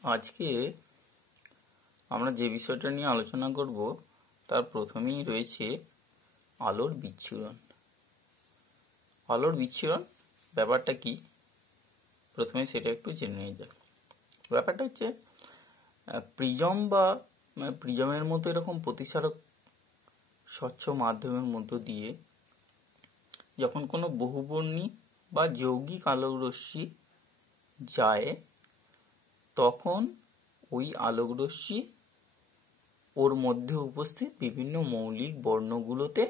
আজকে আমরা যে বিষয়টা নিয়ে আলোচনা করব তার প্রথমেই রয়েছে আলোর বিচ্ছুরণ। আলোর বিচ্ছুরণ ব্যাপারটা কি, প্রথমে সেটা একটু জেনে নিয়ে যাক। ব্যাপারটা হচ্ছে প্রিজম বা প্রিজমের মতো এরকম প্রতিসারক স্বচ্ছ মাধ্যমের মধ্য দিয়ে যখন কোনো বহুবর্ণী বা যৌগিক আলোক রশ্মি যায়, তখন ওই আলোক রশ্মি ওর মধ্যে উপস্থিত বিভিন্ন মৌলিক বর্ণগুলোতে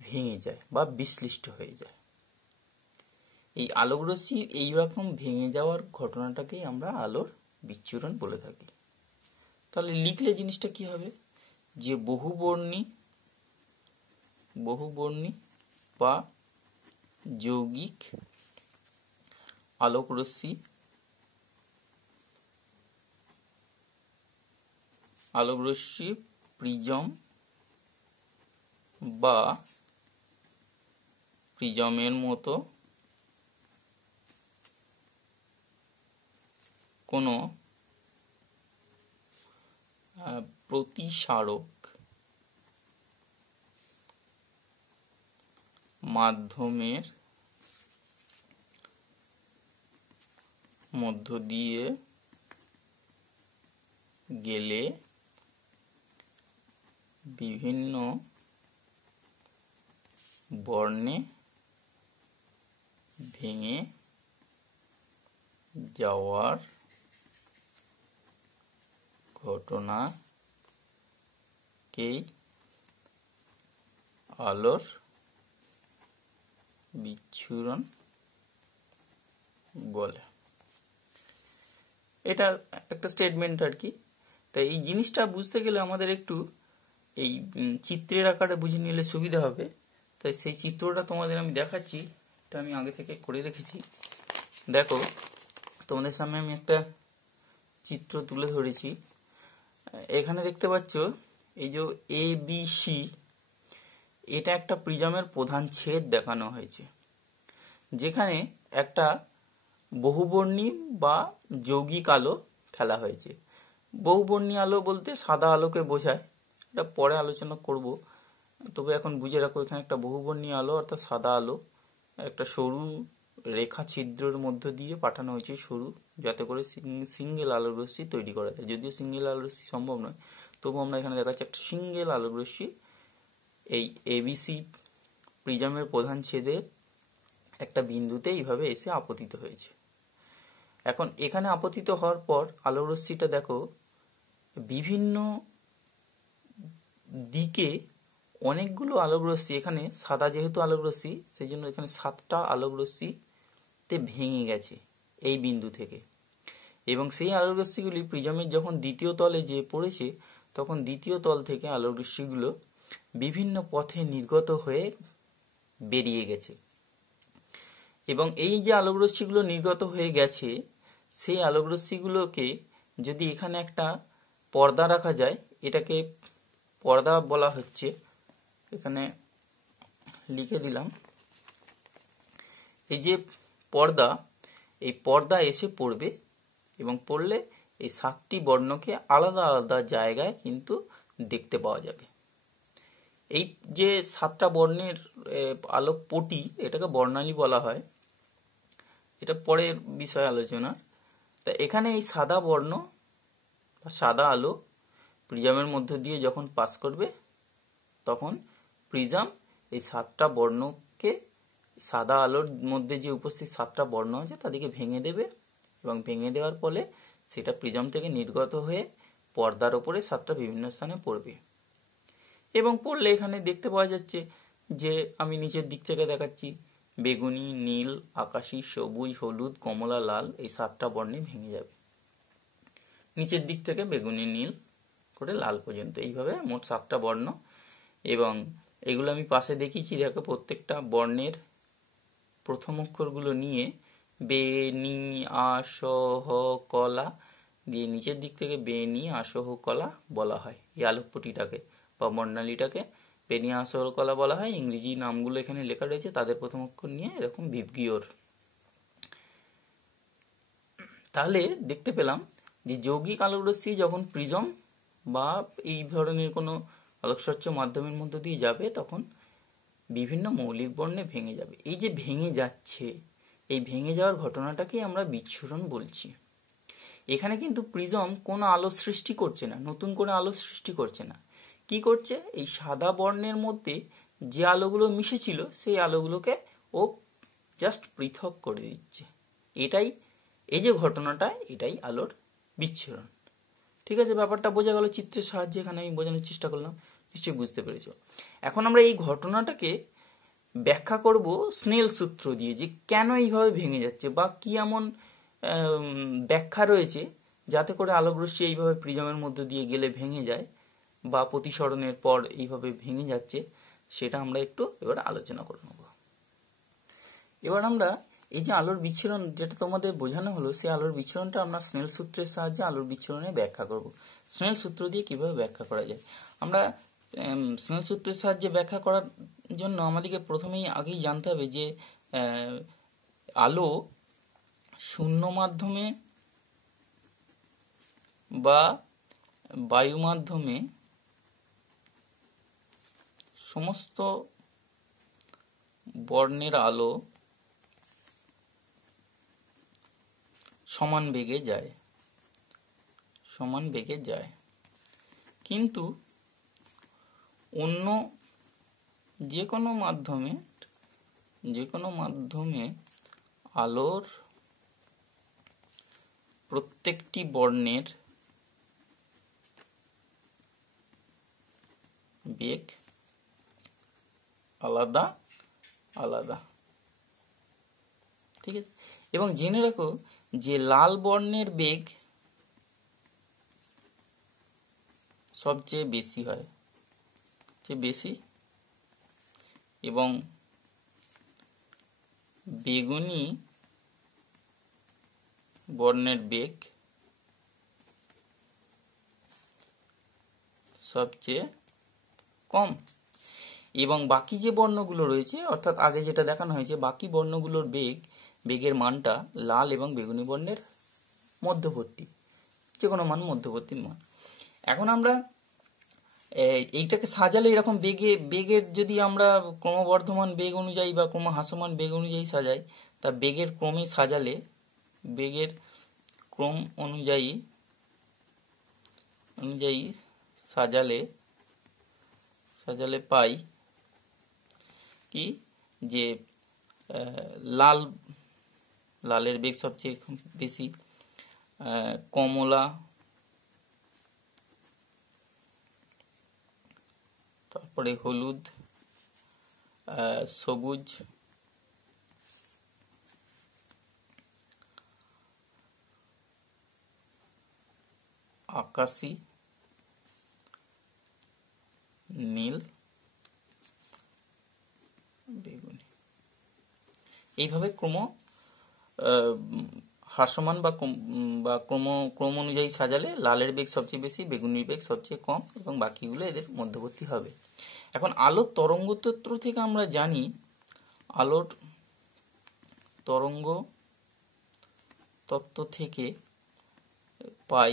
ভেঙে যায় বা বিশ্লিষ্ট হয়ে যায়। এই আলোক রশ্মির এইরকম ভেঙে যাওয়ার ঘটনাটাকেই আমরা আলোর বিচ্ছুরণ বলে থাকি। তাহলে লিখলে জিনিসটা কি হবে, যে বহুবর্ণী বা যৌগিক আলোক রশ্মি প্রিজম বা প্রিজমের মতো কোনো প্রতিসারক মাধ্যমের মধ্য দিয়ে গেলে বিভিন্ন বর্ণে ভেঙে যাওয়ার ঘটনাকেই আলোর বিচ্ছুরণ বলে। এটা একটা স্টেটমেন্ট আর কি। তাই এই জিনিসটা বুঝতে গেলে আমাদের একটু এই চিত্রের আকারে বুঝে নিলে সুবিধা হবে। তাই সেই চিত্রটা তোমাদের আমি দেখাচ্ছি, এটা আমি আগে থেকে করে রেখেছি। দেখো, তোমাদের সামনে আমি একটা চিত্র তুলে ধরেছি। এখানে দেখতে পাচ্ছ এই যে ABC, এটা একটা প্রিজমের প্রধান ছেদ দেখানো হয়েছে, যেখানে একটা বহুবর্ণী বা যৌগিক আলো ফেলা হয়েছে। বহুবর্ণী আলো বলতে সাদা আলোকে বোঝায়, এটা পরে আলোচনা করব, তবে এখন বুঝে রাখো এখানে একটা বহুবর্ণী আলো অর্থাৎ সাদা আলো একটা সরু রেখা ছিদ্রের মধ্য দিয়ে পাঠানো হয়েছে, সরু, যাতে করে সিঙ্গেল আলোক রশ্মি তৈরি করা যায়। যদিও সিঙ্গেল আলোক রশ্মি সম্ভব নয়, তবু আমরা এখানে দেখাচ্ছি একটা সিঙ্গেল আলোক রশ্মি এই ABC প্রিজমের প্রধান ছেদের একটা বিন্দুতে এইভাবে এসে আপতিত হয়েছে। এখন এখানে আপতিত হওয়ার পর আলোক রশ্মিটা দেখো বিভিন্ন দিকে অনেকগুলো আলোক রশ্মি, এখানে সাদা যেহেতু আলোক রশ্মি সেই জন্য এখানে 7টা আলোক রশ্মিতে ভেঙে গেছে এই বিন্দু থেকে, এবং সেই আলোক রশ্মিগুলি প্রিজমের যখন দ্বিতীয় তলে যে পড়েছে, তখন দ্বিতীয় তল থেকে আলোক রশ্মিগুলো বিভিন্ন পথে নির্গত হয়ে বেরিয়ে গেছে। এবং এই যে আলোক রশ্মিগুলো নির্গত হয়ে গেছে, সেই আলোক রশ্মিগুলোকে যদি এখানে একটা পর্দা রাখা যায়, এটাকে পর্দা বলা হচ্ছে, এখানে লিখে দিলাম। এই যে পর্দা, এই পর্দা এসে পড়বে এবং পড়লে এই 7টি বর্ণকে আলাদা আলাদা জায়গায় কিন্তু দেখতে পাওয়া যাবে। এই যে 7টা বর্ণের আলোক পটি, এটাকে বর্ণালী বলা হয়, এটা পরের বিষয় আলোচনা। তা এখানে এই সাদা বর্ণ বা সাদা আলো প্রিজমের মধ্য দিয়ে যখন পাস করবে, তখন প্রিজম এই 7টা বর্ণকে, সাদা আলোর মধ্যে যে উপস্থিত 7টা বর্ণ আছে তাদেরকে ভেঙে দেবে, এবং ভেঙে দেওয়ার ফলে সেটা প্রিজম থেকে নির্গত হয়ে পর্দার ওপরে 7টা বিভিন্ন স্থানে পড়বে। এবং পড়লে এখানে দেখতে পাওয়া যাচ্ছে যে, আমি নিচের দিক থেকে দেখাচ্ছি, বেগুনি, নীল, আকাশী, সবুজ, হলুদ, কমলা, লাল, এই 7টা বর্ণে ভেঙে যাবে নিচের দিক থেকে বেগুনি, নীল করে লাল পর্যন্ত, এইভাবে মোট 7টা বর্ণ। এবং এগুলো আমি পাশে দেখিয়েছি, দেখো প্রত্যেকটা বর্ণের প্রথম অক্ষরগুলো নিয়ে বে, নি, আ, স, হ, কলা দিয়ে নিচের দিক থেকে বে, নি, আ, স, হ, কলা বলা হয়। এই আলোকপটিটাকে বা বর্ণালীটাকে বে, নি, আ, স, হ, কলা বলা হয়। ইংরেজি নামগুলো এখানে লেখা রয়েছে, তাদের প্রথম অক্ষর নিয়ে এরকম বিবগিওর। তাহলে দেখতে পেলাম যে যৌগিক আলোক রশ্মি যখন প্রিজম বা এই ধরনের কোনো আলোকস্বচ্ছ মাধ্যমের মধ্য দিয়ে যাবে তখন বিভিন্ন মৌলিক বর্ণে ভেঙে যাবে। এই যে ভেঙে যাচ্ছে, এই ভেঙে যাওয়ার ঘটনাটাকেই আমরা বিচ্ছুরণ বলছি। এখানে কিন্তু প্রিজম কোনো আলো সৃষ্টি করছে না, নতুন করে আলো সৃষ্টি করছে না। কি করছে? এই সাদা বর্ণের মধ্যে যে আলোগুলো মিশেছিল সেই আলোগুলোকে ও জাস্ট পৃথক করে দিচ্ছে। এটাই, এই যে ঘটনাটা, এটাই আলোর বিচ্ছুরণ। ঠিক আছে, ব্যাপারটা বোঝা গেল চিত্রের সাহায্যে, এখানে আমি বোঝানোর চেষ্টা করলাম, নিশ্চয়ই বুঝতে পেরেছো। এখন আমরা এই ঘটনাটাকে ব্যাখ্যা করব স্নেল সূত্র দিয়ে, যে কেন এইভাবে ভেঙে যাচ্ছে বা কি এমন ব্যাখ্যা রয়েছে যাতে করে আলোকরশ্মি এইভাবে প্রিজমের মধ্য দিয়ে গেলে ভেঙে যায় বা প্রতিসরণের পর এইভাবে ভেঙে যাচ্ছে, সেটা আমরা একটু এবার আলোচনা করে নেব। এবার আমরা এই যে আলোর বিচ্ছুরণ যেটা তোমাদের বোঝানো হলো, সেই আলোর বিচ্ছুরণটা আমরা স্নেল সূত্রের সাহায্যে আলোর বিচ্ছুরণে ব্যাখ্যা করব। স্নেল সূত্র দিয়ে কিভাবে ব্যাখ্যা করা যায়, আমরা স্নেল সূত্রের সাহায্যে ব্যাখ্যা করার জন্য আমাদেরকে প্রথমেই আগেই জানতে হবে যে আলো শূন্য মাধ্যমে বা বায়ু মাধ্যমে সমস্ত বর্ণের আলো সমান বেগে যায়, সমান বেগে যায়। কিন্তু অন্য যে কোনো মাধ্যমে আলোর প্রত্যেকটি বর্ণের বেগ আলাদা আলাদা। ঠিক আছে, এবং জেনে রাখো যে লাল বর্ণের বেগ সবচেয়ে বেশি হয়, বেশি, এবং বেগুনি বর্ণের বেগ সবচেয়ে কম। এবং বাকি যে বর্ণগুলো রয়েছে, অর্থাৎ আগে যেটা দেখানো হয়েছে, বাকি বর্ণগুলোর বেগের মানটা লাল এবং বেগুনি বর্ণের মধ্যবর্তী, যে কোনো মান মধ্যবর্তী মান। এখন আমরা এইটাকে সাজালে এরকম বেগের যদি আমরা ক্রমবর্ধমান বেগ অনুযায়ী বা ক্রমহ্রাসমান বেগ অনুযায়ী সাজাই, তা বেগের ক্রমে সাজালে, বেগের ক্রম অনুযায়ী সাজালে পাই কি, যে লালের বেগ সবচেয়ে বেশি, কমলা, তারপরে হলুদ, সবুজ, আকাশী, নীল, বেগুনি। এইভাবে হ্রাসমান বা ক্রম অনুযায়ী সাজালে লালের বেগ সবচেয়ে বেশি, বেগুনির বেগ সবচেয়ে কম, এবং বাকিগুলো এদের মধ্যবর্তী হবে। এখন আলোর তরঙ্গ তত্ত্ব থেকে আমরা জানি, আলোর তরঙ্গ তত্ত্ব থেকে পাই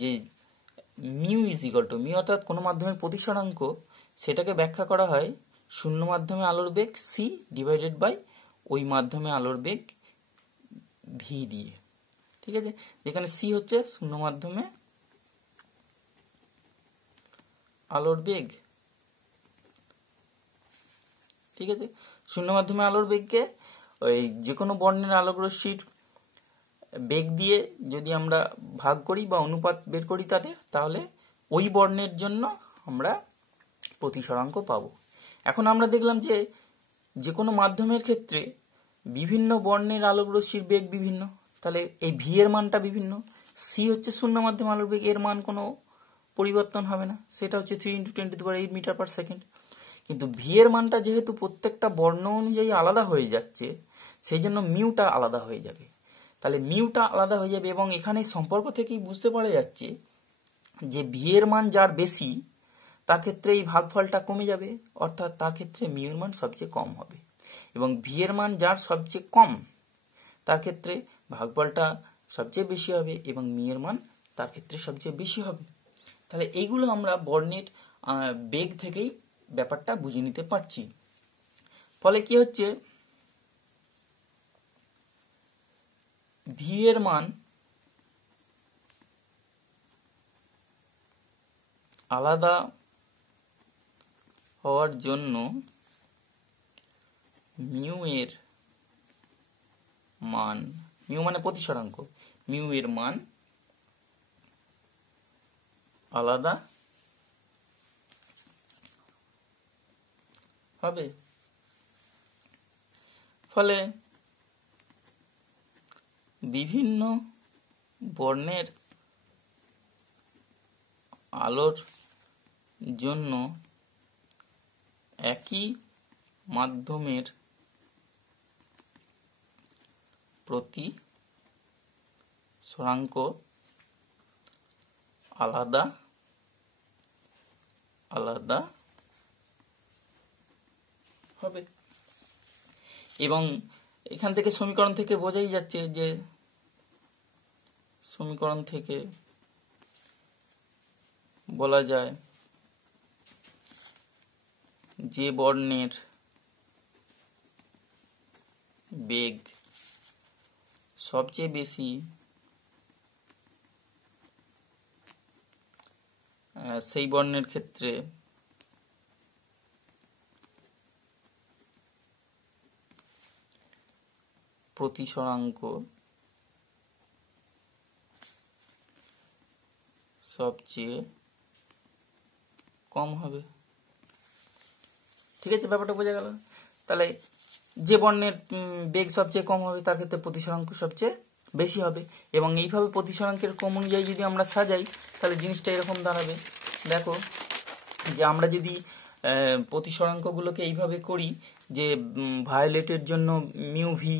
যে মিউ ইজিক্যাল টু মিউ, অর্থাৎ কোনো মাধ্যমের প্রতিসরাঙ্ক, সেটাকে ব্যাখ্যা করা হয় শূন্য মাধ্যমে আলোর বেগ সি ডিভাইডেড বাই ওই মাধ্যমে আলোর বেগ ভি দিয়ে। ঠিক আছে, যেখানে সি হচ্ছে শূন্য মাধ্যমে আলোর বেগ। ঠিক আছে, শূন্য মাধ্যমে আলোর বেগকে ওই যে কোনো বর্ণের আলোক রশ্মির বেগ দিয়ে যদি আমরা ভাগ করি বা অনুপাত বের করি তাদের, তাহলে ওই বর্ণের জন্য আমরা প্রতিসরাঙ্ক পাবো। এখন আমরা দেখলাম যে কোনো মাধ্যমের ক্ষেত্রে বিভিন্ন বর্ণের আলোক রশ্মির বেগ বিভিন্ন, তাহলে এই ভি এর মানটা বিভিন্ন। সি হচ্ছে শূন্য মাধ্যম আলোক বেগ, এর মান কোনো পরিবর্তন হবে না, সেটা হচ্ছে 3 × 10⁸ মিটার পার সেকেন্ড। কিন্তু ভি এর মানটা যেহেতু প্রত্যেকটা বর্ণ অনুযায়ী আলাদা হয়ে যাচ্ছে, সেই জন্য মিউটা আলাদা হয়ে যাবে। তাহলে মিউটা আলাদা হয়ে যাবে, এবং এখানে সম্পর্ক থেকেই বুঝতে পারা যাচ্ছে যে ভি এর মান যার বেশি, তার ক্ষেত্রে এই ভাগফলটা কমে যাবে, অর্থাৎ তার ক্ষেত্রে মিউ এর মান সবচেয়ে কম হবে। এবং ভি এর মান যার সবচেয়ে কম, তার ক্ষেত্রে ভাগফলটা সবচেয়ে বেশি হবে এবং মিয়ের মান তার ক্ষেত্রে সবচেয়ে বেশি হবে। তাহলে এইগুলো আমরা বর্ণের বেগ থেকেই ব্যাপারটা বুঝে নিতে পারছি। ফলে কি হচ্ছে, ভি এর মান আলাদা হওয়ার জন্য মিউ এর মান, মিউ মানে প্রতিসরাঙ্ক, মিউ এর মান আলাদা হবে। ফলে বিভিন্ন বর্ণের আলোর জন্য একই মাধ্যমের প্রতিসরাঙ্ক আলাদা আলাদা হবে। এবং এখান থেকে সমীকরণ থেকে বোঝাই যাচ্ছে যে, সমীকরণ থেকে বলা যায় যে বর্ণের বেগ সবচেয়ে বেশি সেই বর্ণের ক্ষেত্রে প্রতিসরাঙ্ক সবচেয়ে কম হবে। ঠিক আছে, ব্যাপারটা বোঝা গেল। তাহলে যে বর্ণের বেগ সবচেয়ে কম হবে তার ক্ষেত্রে প্রতিসরাঙ্ক সবচেয়ে বেশি হবে। এবং এইভাবে প্রতিসরাঙ্কের ক্রম অনুযায়ী যদি আমরা সাজাই তাহলে জিনিসটা এরকম দাঁড়াবে। দেখো যে আমরা যদি প্রতিসরাঙ্কগুলোকে এইভাবে করি যে ভায়োলেটের জন্য মিউ ভি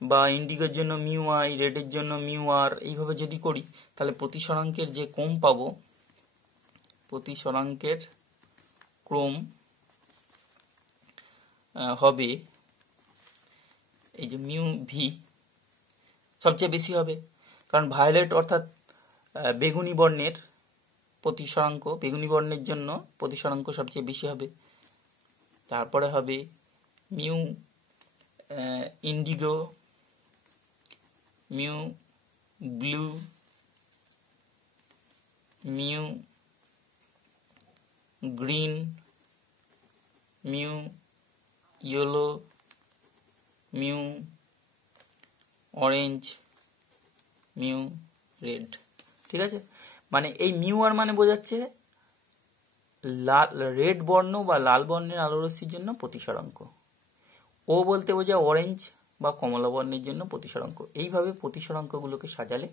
বা ইন্ডিগোর জন্য মিউ আই, রেডের জন্য মিউ আর, এইভাবে যদি করি তাহলে প্রতিসরাঙ্কের যে ক্রম পাবো, প্রতিসরাঙ্কের ক্রম হবে এই যে মিউ ভি সবচেয়ে বেশি হবে, কারণ ভায়োলেট অর্থাৎ বেগুনি বর্ণের প্রতিসরাঙ্ক, বেগুনি বর্ণের জন্য প্রতিসরাঙ্ক সবচেয়ে বেশি হবে। তারপরে হবে mu Indigo, mu blue, mu green, mu yellow, mu orange, mu red. ঠিক আছে, মানে এই মিউ আর মানে বোঝাচ্ছে লাল, রেড বর্ণ বা লাল বর্ণের আলোরশ্মির জন্য প্রতিসরাঙ্ক। ও বলতে বোঝায় অরেঞ্জ বা কমলা বর্ণের জন্য প্রতিসরাঙ্ক। এইভাবে প্রতিসরাঙ্কগুলোকে সাজালে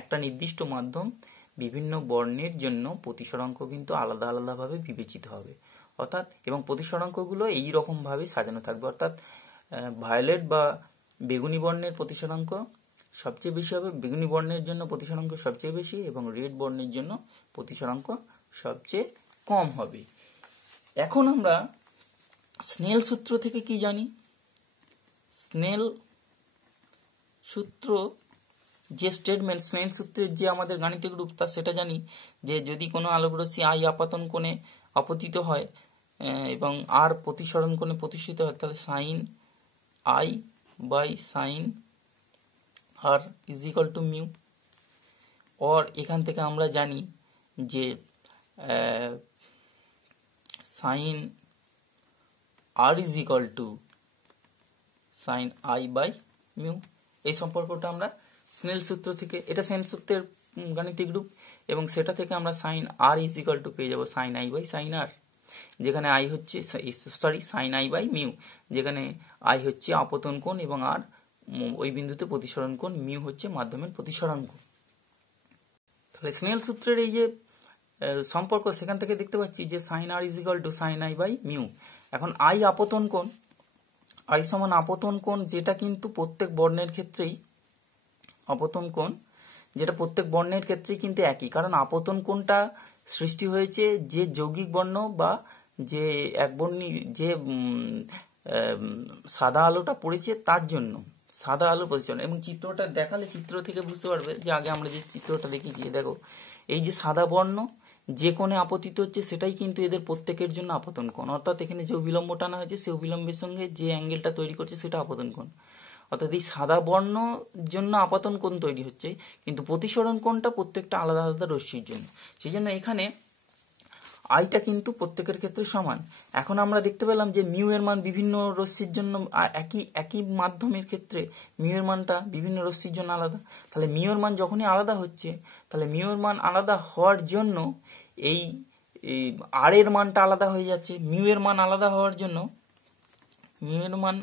একটা নির্দিষ্ট মাধ্যম বিভিন্ন বর্ণের জন্য প্রতিসরাঙ্ক কিন্তু আলাদা আলাদাভাবে বিবেচিত হবে, অর্থাৎ এবং প্রতিসরাঙ্কগুলো এই রকমভাবে সাজানো থাকবে, অর্থাৎ ভায়োলেট বা বেগুনি বর্ণের প্রতিসরাঙ্ক সবচেয়ে বেশি হবে, বেগুনি বর্ণের জন্য প্রতিসরাঙ্ক সবচেয়ে বেশি এবং রেড বর্ণের জন্য প্রতিসরাঙ্ক সবচেয়ে কম হবে। এখন আমরা স্নেল সূত্র থেকে কি জানি? স্নেল সূত্র যে স্টেটমেন্ট, স্নেল সূত্রের যে আমাদের গাণিতিক রূপ তা সেটা জানি যে যদি কোনো আলোকরশ্মি আই আপাতন কোণে আপতিত হয় এবং আর প্রতিসরণ কোণে প্রতিষ্ঠিত হয় তাহলে sine i by sine r is equal to mu. और এখান থেকে আমরা জানি যে sine r is equal to sine i by mu. এই সম্পর্কটা আমরা স্নেল সূত্র থেকে, এটা স্নেল সূত্রের গাণিতিক রূপ, এবং সেটা থেকে আমরা sine r is equal to পেয়ে যাবো sine i by sine r, যেখানে আই হচ্ছে সাইন আই বাই মিউ, যেখানে আই হচ্ছে আপতন কোণ এবং আর ওই বিন্দুতে প্রতিসরণ কোণ, মিউ হচ্ছে মাধ্যমের প্রতিসরাঙ্ক। তাহলে স্নেল সূত্রের এই যে সম্পর্ক সেখান থেকে দেখতে পাচ্ছি যে sine r is equal to sine i by mu. এখন আই আপতন কোণ, আই সমান আপতন কোণ, যেটা কিন্তু প্রত্যেক বর্ণের ক্ষেত্রেই আপতন কোণ, যেটা প্রত্যেক বর্ণের ক্ষেত্রেই কিন্তু একই, কারণ আপতন কোণটা সৃষ্টি হয়েছে যে যৌগিক বর্ণ বা যে একবর্ণী যে সাদা আলোটা পড়েছে তার জন্য। সাদা আলো প্রতিসরণ, এবং চিত্রটা দেখালে চিত্র থেকে বুঝতে পারবে যে আগে আমরা যে চিত্রটা দেখেছি, দেখো এই যে সাদা বর্ণ যে কোণে আপতিত হচ্ছে সেটাই কিন্তু এদের প্রত্যেকের জন্য আপতন কোণ, অর্থাৎ এখানে যে অভিলম্ব টানা হয়েছে সেই অভিলম্বের সঙ্গে যে অ্যাঙ্গেলটা তৈরি করছে সেটা আপতন কোণ, অর্থাৎ এই সাদা বর্ণ জন্য আপতন কোণ তৈরি হচ্ছে, কিন্তু প্রতিসরণ কোণটা প্রত্যেকটা আলাদা আলাদা রশ্মির জন্য। সেই জন্য এখানে আইটা কিন্তু প্রত্যেকের ক্ষেত্রে সমান। এখন আমরা দেখতে পেলাম যে মিউ এর মান বিভিন্ন রশ্মির জন্য, একই মাধ্যমের ক্ষেত্রে মিউ এর মানটা বিভিন্ন রশ্মির জন্য আলাদা। তাহলে মিউ এর মান যখনই আলাদা হচ্ছে, তাহলে মিউ এর মান আলাদা হওয়ার জন্য এই আর এর মানটা আলাদা হয়ে যাচ্ছে। মিউ এর মান আলাদা হওয়ার জন্য, মিউ এর মান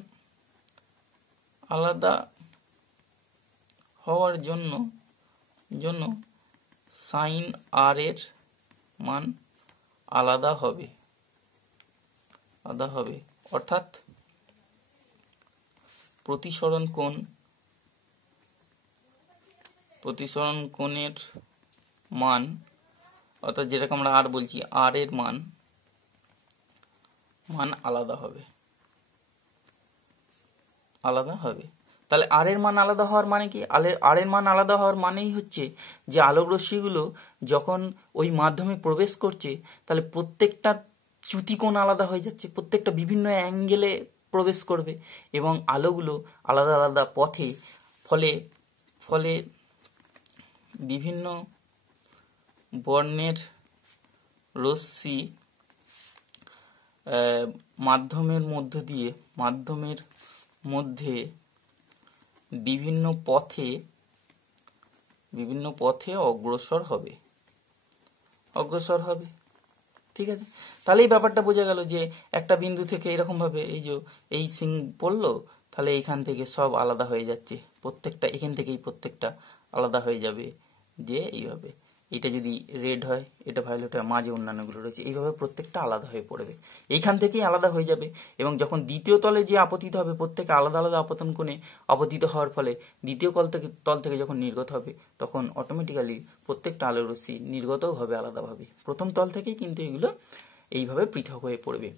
আলাদা হওয়ার জন্য সাইন আর এর মান আলাদা হবে, অর্থাৎ প্রতিসরণ কোণের মান, অর্থাৎ যেটাকে আমরা আর বলছি, আর এর মান আলাদা হবে। তাহলে আর এর মান আলাদা হওয়ার মানে কি? আর এর মান আলাদা হওয়ার মানেই হচ্ছে যে আলোক রশ্মিগুলো যখন ওই মাধ্যমে প্রবেশ করছে, তাহলে প্রত্যেকটা চ্যুতি কোণ আলাদা হয়ে যাচ্ছে, প্রত্যেকটা বিভিন্ন অ্যাঙ্গেলে প্রবেশ করবে, এবং আলোগুলো আলাদা আলাদা পথে, ফলে বিভিন্ন বর্ণের রশ্মি মাধ্যমের মধ্যে বিভিন্ন পথে অগ্রসর হবে। ঠিক আছে, তাহলে এই ব্যাপারটা বোঝা গেল যে একটা বিন্দু থেকে এরকম ভাবে এই সিং পড়লো, তাহলে এইখান থেকে সব আলাদা হয়ে যাচ্ছে, প্রত্যেকটা এখান থেকেই প্রত্যেকটা আলাদা হয়ে যাবে, যে এইভাবে এটা যদি রেড হয়, এটা ভায়োলেট হয়, মাঝে অন্যান্যগুলো রয়েছে, এইভাবে প্রত্যেকটা আলাদা হয়ে পড়বে, এইখান থেকেই আলাদা হয়ে যাবে। এবং যখন দ্বিতীয় তলে যে আপতিত হবে, প্রত্যেকে আলাদা আলাদা আপতন কোণে আপতিত হওয়ার ফলে দ্বিতীয় তল থেকে যখন নির্গত হবে, তখন অটোমেটিক্যালি প্রত্যেকটা আলোক রশ্মি নির্গতও হবে আলাদাভাবে, প্রথম তল থেকেই কিন্তু এগুলো এইভাবে পৃথক হয়ে পড়বে।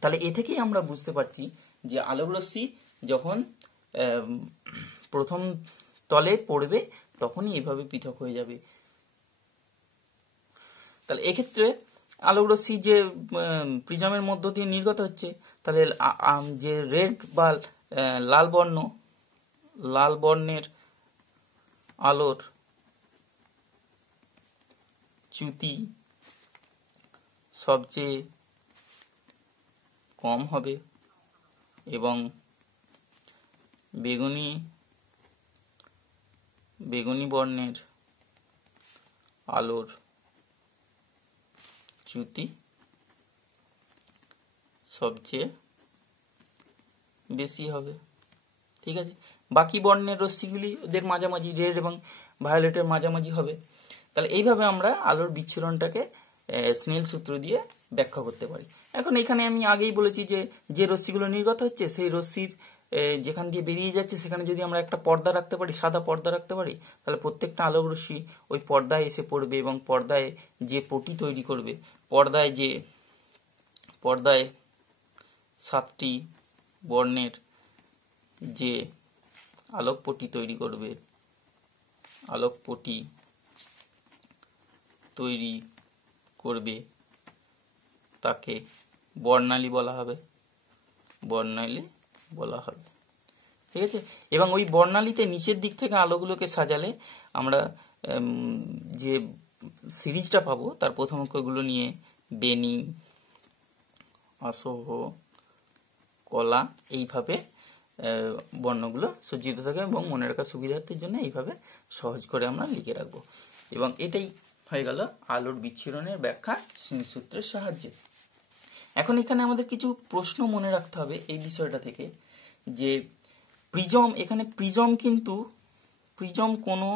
তাহলে এ থেকেই আমরা বুঝতে পারছি যে আলোক রশ্মি যখন প্রথম তলে পড়বে তখনই এইভাবে পৃথক হয়ে যাবে। তাহলে এক্ষেত্রে আলোক রশ্মি যে প্রিজমের মধ্য দিয়ে নির্গত হচ্ছে, তাহলে যে রেড বা লাল বর্ণের আলোর চ্যুতি সবচেয়ে কম হবে, এবং বেগুনি বর্ণের আলোর চ্যুতি সবচেয়ে বেশি হবে। ঠিক আছে, বাকি বর্ণের রশ্মিগুলি ওদের মাঝামাঝি, রেড এবং ভায়োলেটের মাঝামাঝি হবে। তাহলে এইভাবে আমরা আলোর বিচ্ছুরণটাকে স্নেল সূত্র দিয়ে ব্যাখ্যা করতে পারি। এখন এখানে আমি আগেই বলেছি যে রশ্মিগুলো নির্গত হচ্ছে, সেই রশ্মির যেখান দিয়ে বেরিয়ে যাচ্ছে সেখানে যদি আমরা একটা পর্দা রাখতে পারি, সাদা পর্দা রাখতে পারি, তাহলে প্রত্যেকটা আলোক রশ্মি ওই পর্দায় এসে পড়বে, এবং পর্দায় যে পটি তৈরি করবে, পর্দায় 7টি বর্ণের যে আলোক পটি তৈরি করবে তাকে বর্ণালী বলা হবে। ঠিক আছে, এবং ওই বর্ণালীতে নিচের দিক থেকে আলোগুলোকে সাজালে আমরা যে সিরিজটা পাবো তার প্রথম অক্ষরগুলো নিয়ে বেনি, আসহ, কলা, এইভাবে বর্ণগুলো সজ্জিত থাকে, এবং মনে রাখার সুবিধার্থের জন্য এইভাবে সহজ করে আমরা লিখে রাখবো। এবং এটাই হয়ে গেল আলোর বিচ্ছুরণের ব্যাখ্যা স্নেল সূত্রের সাহায্যে। এখন এখানে আমাদের কিছু প্রশ্ন মনে রাখতে হবে এই বিষয়টা থেকে, যে প্রিজম কোনো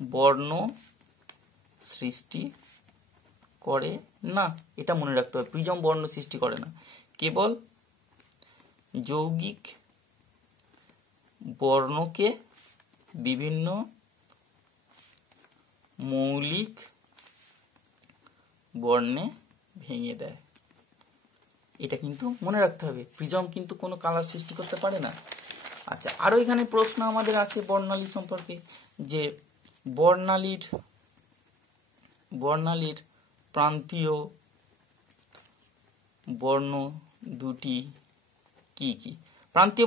বর্ণ সৃষ্টি করে না, এটা মনে রাখতে হবে। প্রিজম বর্ণ সৃষ্টি করে না, কেবল যৌগিক বর্ণকে বিভিন্ন মৌলিক বর্ণে ভেঙে দেয়। এটা কিন্তু মনে রাখতে হবে, প্রিজম কিন্তু কোনো কালার সৃষ্টি করতে পারে না, আচ্ছা, আরো এখানে প্রশ্ন আমাদের আছে বর্ণালী সম্পর্কে, যে বর্ণালীর প্রান্তীয় বর্ণ দুটি কি কি? প্রান্তীয়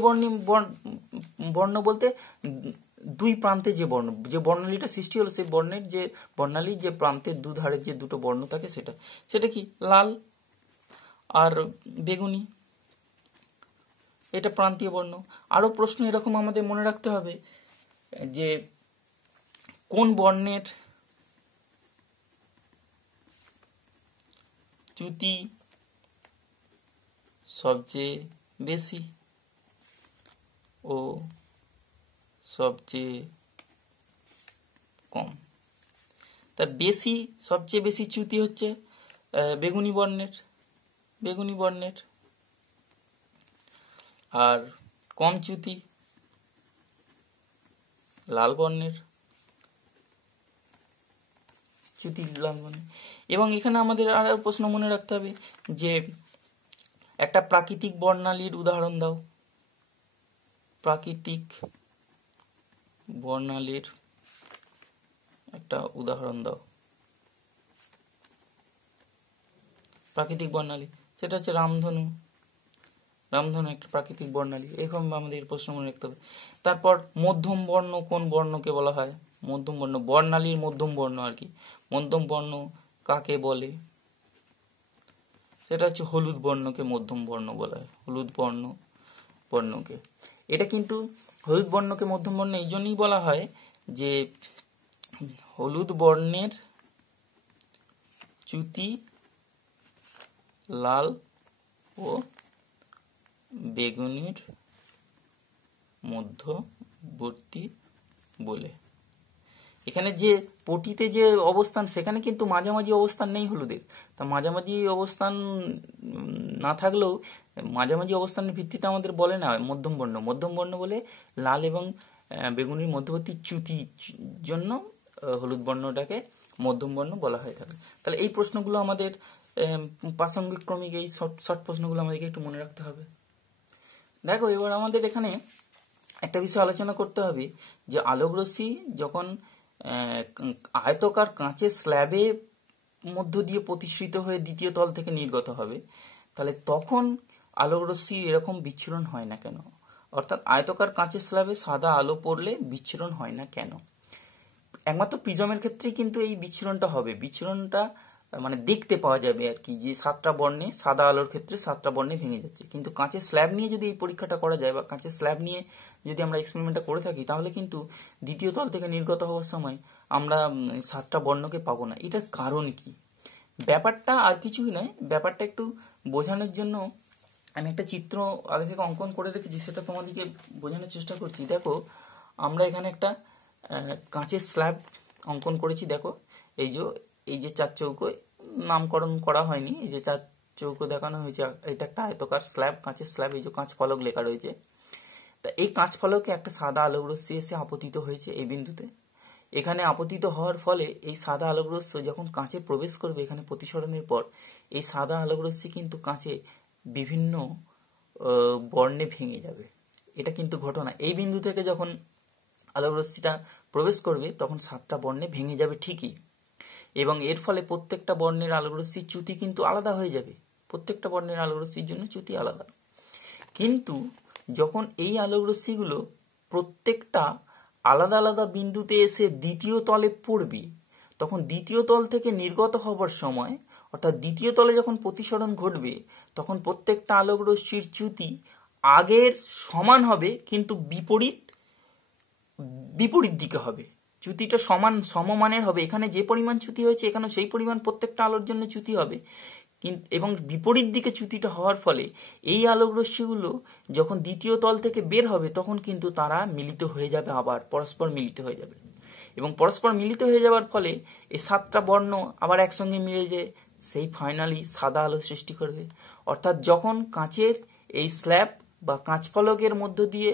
বর্ণ বলতে দুই প্রান্তে যে বর্ণালীটা সৃষ্টি হলো, সেই বর্ণালীর যে প্রান্তের দুধারে যে দুটো বর্ণ থাকে সেটা কি? লাল আর বেগুনি, এটা প্রান্তীয় বর্ণ। আরো প্রশ্ন এরকম আমাদের মনে রাখতে হবে যে কোন বর্ণের চ্যুতি সবচেয়ে বেশি ও সবচেয়ে কম? তার সবচেয়ে বেশি চ্যুতি হচ্ছে বেগুনি বর্ণের, আর কম চ্যুতি লাল বর্ণের, এবং এখানে আমাদের আর প্রশ্ন মনে রাখতে হবে যে একটা প্রাকৃতিক বর্ণালীর উদাহরণ দাও। প্রাকৃতিক বর্ণালীর একটা উদাহরণ দাও। প্রাকৃতিক বর্ণালী সেটা হচ্ছে রামধনু একটা প্রাকৃতিক বর্ণালী। এরকম আমাদের প্রশ্ন মনে রাখতে হবে। তারপর মধ্যম বর্ণ কোন বর্ণকে বলা হয়? মধ্যম বর্ণ, বর্ণালীর মধ্যম বর্ণ আর কি। মধ্যম বর্ণ কাকে বলে? সেটা হচ্ছে হলুদ বর্ণকে মধ্যম বর্ণ বলা হয়। হলুদ বর্ণকে, এটা কিন্তু হলুদ বর্ণকে মধ্যম বর্ণ এই জন্যই বলা হয় যে হলুদ বর্ণের চ্যুতি লাল ও বেগুনির মধ্যবর্তী বলে। এখানে যে পটিতে যে অবস্থান, সেখানে কিন্তু মাঝামাঝি অবস্থান নেই হলুদের। তা মাঝামাঝি অবস্থান না থাকলেও মাঝামাঝি অবস্থানের ভিত্তিতে আমাদের বলে না মধ্যম বর্ণ বলে লাল এবং বেগুনির মধ্যবর্তী চ্যুতির জন্য হলুদ বর্ণটাকে মধ্যম বর্ণ বলা হয়ে থাকে। তাহলে এই প্রশ্নগুলো আমাদের প্রাসঙ্গিক ক্রমিক এই শর্ট প্রশ্নগুলো আমাদেরকে একটু মনে রাখতে হবে। দেখো, এবার আমাদের এখানে একটা বিষয় আলোচনা করতে হবে যে আলোক রশ্মি যখন আয়তকার কাঁচের স্ল্যাবের মধ্য দিয়ে প্রতিসৃত হয়ে দ্বিতীয় তল থেকে নির্গত হবে, তাহলে তখন আলোক রশ্মি এরকম বিচ্ছুরণ হয় না কেন? অর্থাৎ আয়তকার কাঁচের স্ল্যাবে সাদা আলো পড়লে বিচ্ছুরণ হয় না কেন? একমাত্র প্রিজমের ক্ষেত্রেই কিন্তু এই বিচ্ছুরণটা হবে। বিচ্ছুরণটা মানে দেখতে পাওয়া যাবে আর কি, যে সাতটা বর্ণে সাদা আলোর ক্ষেত্রে সাতটা বর্ণে ভেঙে যাচ্ছে। কিন্তু কাঁচের স্ল্যাব নিয়ে যদি এই পরীক্ষাটা করা যায় বা কাঁচের স্ল্যাব নিয়ে যদি আমরা এক্সপেরিমেন্টটা করে থাকি, তাহলে কিন্তু দ্বিতীয় তল থেকে নির্গত হওয়ার সময় আমরা সাতটা বর্ণকে পাবো না। এটার কারণ কি? ব্যাপারটা আর কিছুই নয়, ব্যাপারটা একটু বোঝানোর জন্য আমি একটা চিত্র আগে থেকে অঙ্কন করে রেখেছি, সেটা তোমাদেরকে বোঝানোর চেষ্টা করছি। দেখো, আমরা এখানে একটা কাঁচের স্ল্যাব অঙ্কন করেছি। দেখো, এই যে চার চৌকো, নামকরণ করা হয়নি, এই যে চার চৌকো দেখানো হয়েছে, এটা একটা আয়তকার স্ল্যাব, কাঁচের স্ল্যাব। এই যে কাঁচ ফলক লেখা রয়েছে, তা এই কাঁচ ফলকে একটা সাদা আলোক রশ্মি এসে আপতিত হয়েছে এই বিন্দুতে। এখানে আপতিত হওয়ার ফলে এই সাদা আলোক রশ্মি যখন কাঁচে প্রবেশ করবে, এখানে প্রতিসরণের পর এই সাদা আলোক রশ্মি কিন্তু কাঁচে বিভিন্ন বর্ণে ভেঙে যাবে। এটা কিন্তু ঘটনা। এই বিন্দু থেকে যখন আলোক রশ্মিটা প্রবেশ করবে, তখন সাতটা বর্ণে ভেঙে যাবে ঠিকই, এবং এর ফলে প্রত্যেকটা বর্ণের আলোক রশ্মির চ্যুতি কিন্তু আলাদা হয়ে যাবে। প্রত্যেকটা বর্ণের আলোক রশ্মির জন্য চ্যুতি আলাদা। কিন্তু যখন এই আলোক রশ্মিগুলো প্রত্যেকটা আলাদা আলাদা বিন্দুতে এসে দ্বিতীয় তলে পড়বে, তখন দ্বিতীয় তল থেকে নির্গত হবার সময়, অর্থাৎ দ্বিতীয় তলে যখন প্রতিসরণ ঘটবে, তখন প্রত্যেকটা আলোক রশ্মির চ্যুতি আগের সমান হবে, কিন্তু বিপরীত দিকে হবে। চ্যুতিটা সমমানের হবে। এখানে যে পরিমাণ চ্যুতি হয়েছে, এখানে সেই পরিমাণ প্রত্যেকটা আলোর জন্য চ্যুতি হবে, কিন্তু এবং বিপরীত দিকে চ্যুতিটা হওয়ার ফলে এই আলোক রশ্মিগুলো যখন দ্বিতীয় তল থেকে বের হবে, তখন কিন্তু তারা মিলিত হয়ে যাবে, আবার পরস্পর মিলিত হয়ে যাবে, এবং পরস্পর মিলিত হয়ে যাওয়ার ফলে এই সাতটা বর্ণ আবার একসঙ্গে মিলে যে সেই ফাইনালি সাদা আলো সৃষ্টি করবে। অর্থাৎ যখন কাঁচের এই স্ল্যাব বা কাঁচ ফলকের মধ্য দিয়ে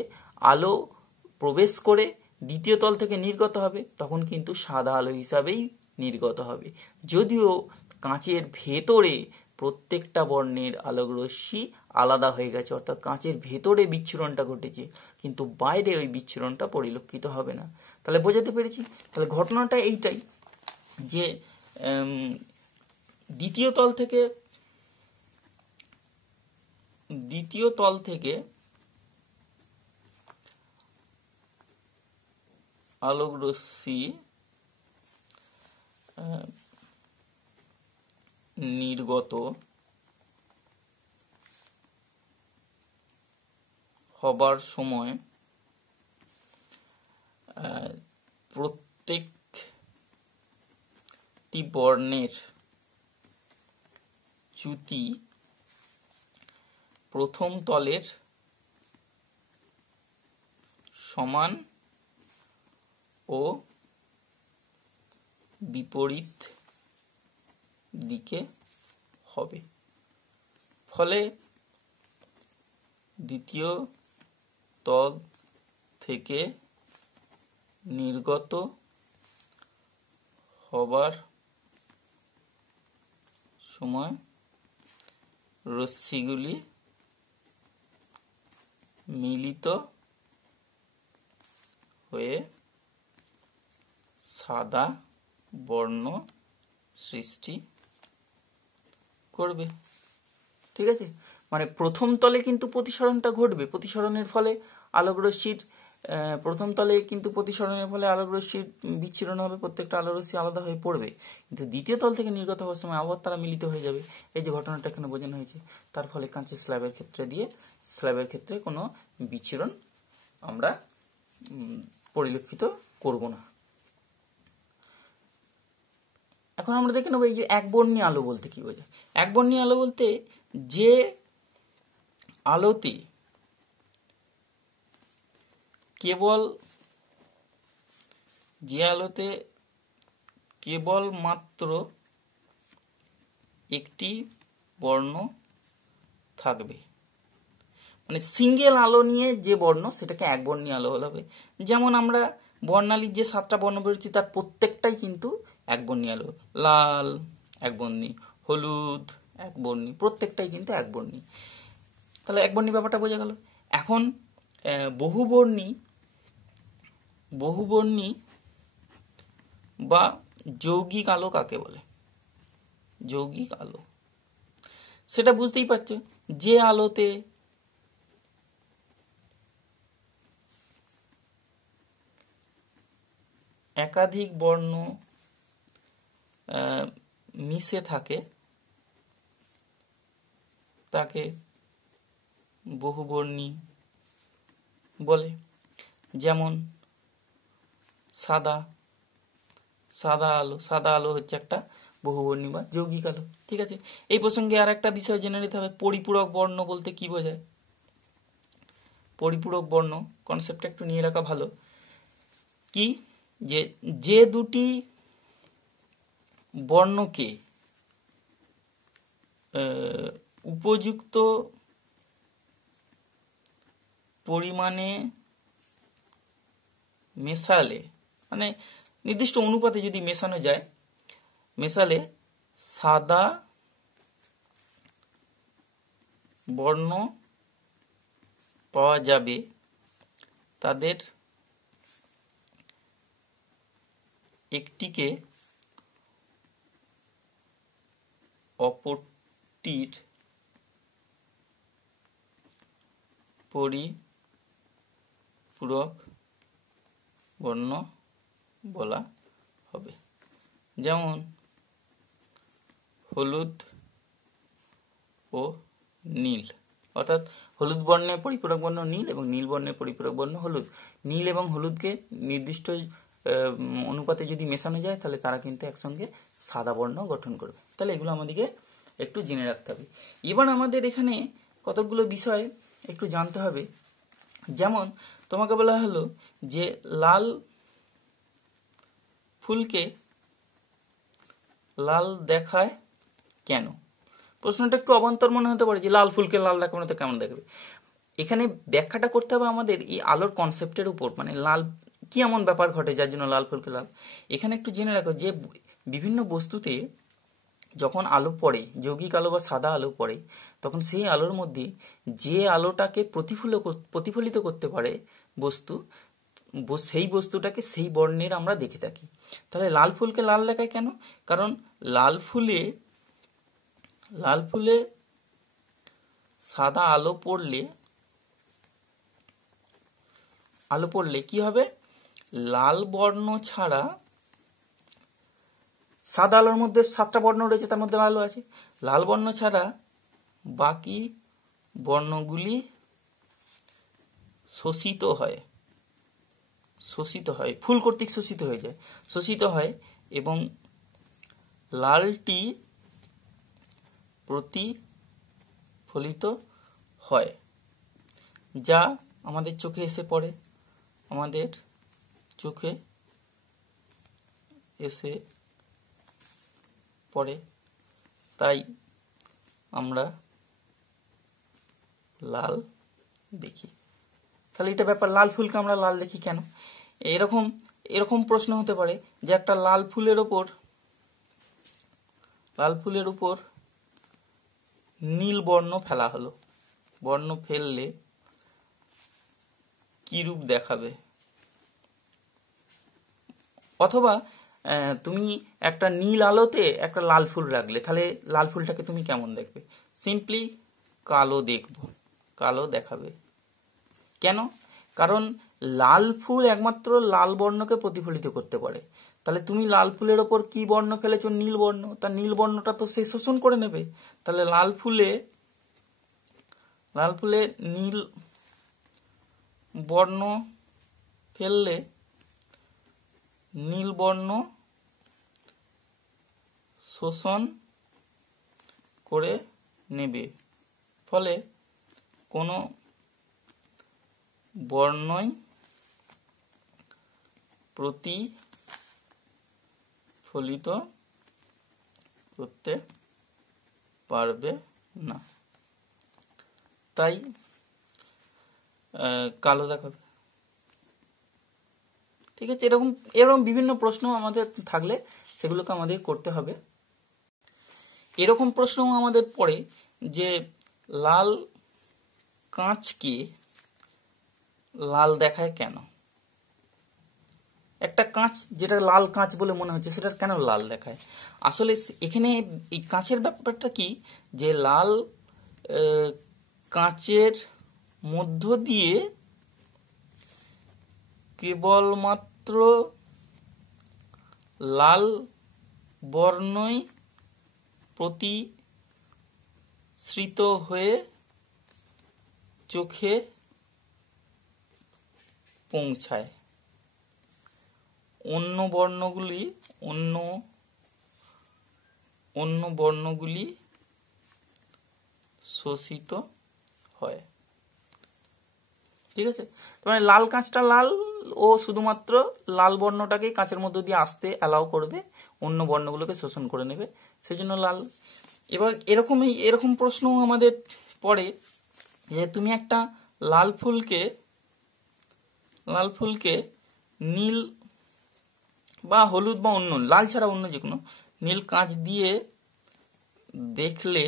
আলো প্রবেশ করে দ্বিতীয় তল থেকে নির্গত হবে, তখন কিন্তু সাদা আলো হিসাবেই নির্গত হবে। যদিও কাঁচের ভেতরে প্রত্যেকটা বর্ণের আলোক রশ্মি আলাদা হয়ে গেছে, অর্থাৎ কাঁচের ভেতরে বিচ্ছুরণটা ঘটেছে, কিন্তু বাইরে ওই বিচ্ছুরণটা পরিলক্ষিত হবে না। তাহলে বোঝাতে পেরেছি? তাহলে ঘটনাটা এইটাই যে দ্বিতীয় তল থেকে আলোক রশ্মি নির্গত হবার সময় প্রত্যেকটি বর্ণের চ্যুতি প্রথম তলের সমান ও বিপরীত দিকে হবে। ফলে দ্বিতীয় তল থেকে নির্গত হবার সময় রশ্মিগুলি মিলিত হয়ে সাদা বর্ণ সৃষ্টি করবে। ঠিক আছে, মানে প্রথম তলে কিন্তু প্রতিসরণটা ঘটবে, প্রতিসরণের ফলে আলোক রশ্মির প্রথম তলে কিন্তু প্রতিসরণের ফলে আলোক রশ্মির বিচ্ছুরণ হবে, প্রত্যেকটা আলোক রশ্মি আলাদা হয়ে পড়বে, কিন্তু দ্বিতীয় তল থেকে নির্গত হওয়ার সময় আবার তারা মিলিত হয়ে যাবে। এই যে ঘটনাটা এখানে বোঝানো হয়েছে, তার ফলে কাঁচের স্ল্যাবের ক্ষেত্রে কোনো বিচ্ছুরণ আমরা পরিলক্ষিত করব না। এখন আমরা দেখে নেব এই যে একবর্ণী আলো বলতে কি বোঝায়। একবর্ণী আলো বলতে যে আলোতে কেবলমাত্র একটি বর্ণ থাকবে, মানে সিঙ্গেল আলো নিয়ে যে বর্ণ সেটাকে একবর্ণী আলো হবে। যেমন আমরা বর্ণালীর যে 7টা বর্ণ বেরোচ্ছি তার প্রত্যেকটাই কিন্তু একবর্ণী আলো, লাল একবর্ণী, হলুদ একবর্ণী, প্রত্যেকটাই কিন্তু একবর্ণী। তাহলে একবর্ণী ব্যাপারটা বোঝা গেল। এখন বহুবর্ণী বা যৌগিক আলো কাকে বলে? যৌগিক আলো সেটা বুঝতেই পারছো, যে আলোতে একাধিক বর্ণ মিশে থাকে তাকে বহুবর্ণী বলে। যেমন সাদা আলো হচ্ছে একটা বহুবর্ণী বা যৌগিক আলো। ঠিক আছে, এই প্রসঙ্গে আর একটা বিষয় জেনে নিতে হবে, পরিপূরক বর্ণ বলতে কি বোঝায়। পরিপূরক বর্ণ কনসেপ্টটা একটু নিয়ে রাখা ভালো। কি, যে দুটি বর্ণকে উপযুক্ত পরিমাণে মেশালে, মানে নির্দিষ্ট অনুপাতে যদি মেশালে সাদা বর্ণ পাওয়া যাবে, তাদের একটিকে অপরটির পরিপূরক বর্ণ বলা হবে। যেমন হলুদ ও নীল, অর্থাৎ হলুদ বর্ণের পরিপূরক বর্ণ নীল এবং নীল বর্ণের পরিপূরক বর্ণ হলুদ। নীল এবং হলুদকে নির্দিষ্ট অনুপাতে যদি মেশানো যায় তাহলে তারা কিন্তু একসঙ্গে সাদা বর্ণ গঠন করবে। তাহলে এগুলো আমাদেরকে একটু জেনে রাখতে হবে। এবার আমাদের এখানে কতগুলো বিষয় একটু জানতে হবে। যেমন তোমাকে বলা হলো যে লাল ফুলকে লাল দেখায় কেন? প্রশ্নটা একটু অবান্তর মনে হতে পারে যে লাল ফুলকে লাল দেখানো তো কেমন দেখবে। এখানে ব্যাখ্যাটা করতে হবে আমাদের এই আলোর কনসেপ্টের উপর, মানে লাল কি এমন ব্যাপার ঘটে যার জন্য লাল ফুলকে লাল। এখানে একটু জেনে রাখো যে বিভিন্ন বস্তুতে যখন আলো পড়ে, যৌগিক আলো বা সাদা আলো পড়ে, তখন সেই আলোর মধ্যে যে আলোটাকে প্রতিফলিত করতে পারে বস্তু, সেই বস্তুটাকে সেই বর্ণের আমরা দেখে থাকি। তাহলে লাল ফুলকে লাল দেখায় কেন? কারণ লাল ফুলে সাদা আলো পড়লে কি হবে? লাল বর্ণ ছাড়া, সাদা আলোর মধ্যে 7টা বর্ণ রয়েছে, তার মধ্যে লালও আছে, লাল বর্ণ ছাড়া বাকি বর্ণগুলি শোষিত হয়, ফুল কর্তৃক শোষিত হয় এবং লালটি প্রতিফলিত হয়, যা আমাদের চোখে এসে পড়ে, তাই আমরা লাল দেখি। তাহলে এটা ব্যাপার, লাল ফুলকে আমরা লাল দেখি কেন? এরকম প্রশ্ন হতে পারে যে একটা লাল ফুলের উপর নীল বর্ণ ফেলা হলো, বর্ণ ফেললে কি রূপ দেখাবে? অথবা তুমি একটা নীল আলোতে একটা লাল ফুল রাখলে, তাহলে লাল ফুলটাকে তুমি কেমন দেখবে? সিম্পলি কালো দেখাবে। কেন? কারণ লাল ফুল একমাত্র লাল বর্ণকে প্রতিফলিত করতে পারে। তাহলে তুমি লাল ফুলের ওপর কি বর্ণ ফেলেছো? নীল বর্ণ। তার নীল বর্ণটা তো সে শোষণ করে নেবে। তাহলে লাল ফুলে নীল বর্ণ ফেললে নীল বর্ণ শোষণ করে নেবে, ফলে কোনো বর্ণই প্রতিফলিত করতে পারবে না, তাই কালো দেখাবে। ঠিক আছে, এরকম বিভিন্ন প্রশ্ন আমাদের থাকলে সেগুলোকে আমাদের করতে হবে। এরকম প্রশ্নও আমাদের পড়ে যে লাল কাঁচকে লাল দেখায় কেন? একটা কাঁচ যেটা লাল কাঁচ বলে মনে হচ্ছে, সেটা কেন লাল দেখায়? আসলে এখানে এই কাঁচের ব্যাপারটা কি, যে লাল কাঁচের মধ্য দিয়ে কেবলমাত্র লাল বর্ণই প্রতিসৃত হয়ে চোখে পৌঁছায়, অন্য বর্ণগুলি শোষিত হয়। ঠিক আছে, মানে লাল কাঁচটা লাল, ও শুধুমাত্র লাল বর্ণটাকে কাঁচের মধ্য দিয়ে আসতে অ্যালাউ করবে, অন্য বর্ণগুলোকে শোষণ করে নেবে, সেজন্য লাল। এবার এরকম প্রশ্ন আমাদের পড়ে যে তুমি একটা লাল ফুলকে নীল বা হলুদ বা অন্য, লাল ছাড়া অন্য যে কোনো নীল কাঁচ দিয়ে দেখলে,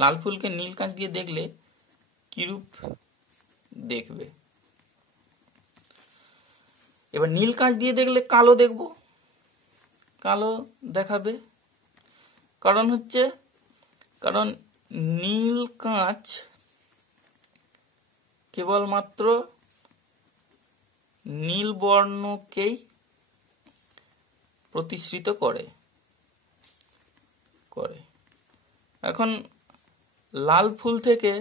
লাল ফুলকে নীল কাঁচ দিয়ে দেখলে কিরূপ দেখবে? এবার নীল কাঁচ দিয়ে দেখলে কালো দেখবো, কালো দেখাবে। কারণ নীল কাঁচ কেবলমাত্র নীল বর্ণকেই প্রতিসৃত করে। এখন লাল ফুল থেকে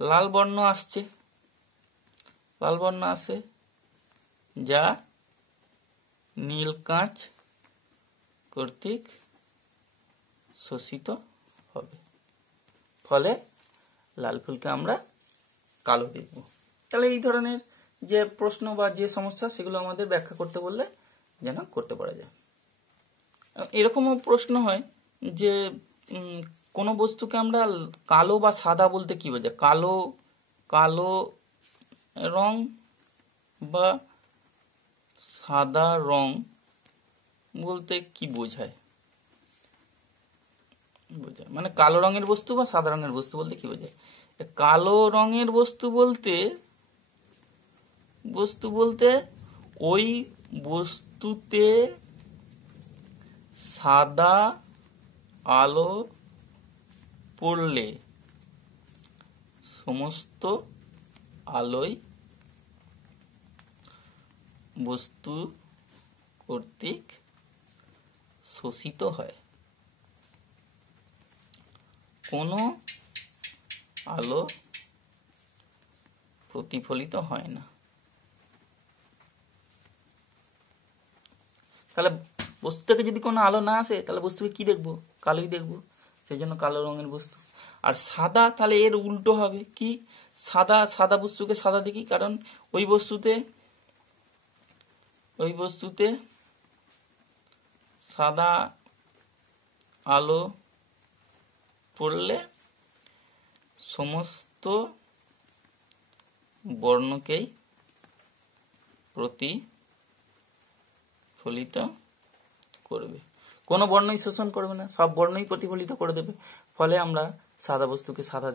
লাল বর্ণ আসে, যা নীল কাঁচ কর্তৃক শোষিত হবে, ফলে লাল ফুলকে আমরা কালো দেখব। তাহলে এই ধরনের যে প্রশ্ন বা যে সমস্যা, সেগুলো আমাদের ব্যাখ্যা করতে বললে যেন করতে পারা যায়। এরকমও প্রশ্ন হয় যে কোনো বস্তুকে আমরা কালো বা সাদা বলতে কি বোঝায়? কালো রং বা সাদা রং বলতে কি বোঝায়? মানে কালো রঙের বস্তু বা সাদা রঙের বস্তু বলতে কি বোঝায়? কালো রঙের বস্তু বলতে ওই বস্তুতে সাদা আলো পড়লে সমস্ত আলোই বস্তু কর্তৃক শোষিত হয়, কোনো আলো প্রতিফলিত হয় না। তাহলে বস্তু থেকে যদি কোনো আলো না আসে তাহলে বস্তুকে কি দেখবো? কালোই দেখবো, সেই জন্য কালো রঙের বস্তু। আর সাদা, তাহলে এর উল্টো হবে কি? সাদা বস্তুকে সাদা দেখি, কারণ ওই বস্তুতে সাদা আলো পড়লে সমস্ত বর্ণকেই প্রতিফলিত করবে, কোনো বর্ণই শোষণ করবে না, সব বর্ণই প্রতিফলিত করে দেবে। ফলে আমরা সাদা বস্তুকে সাদা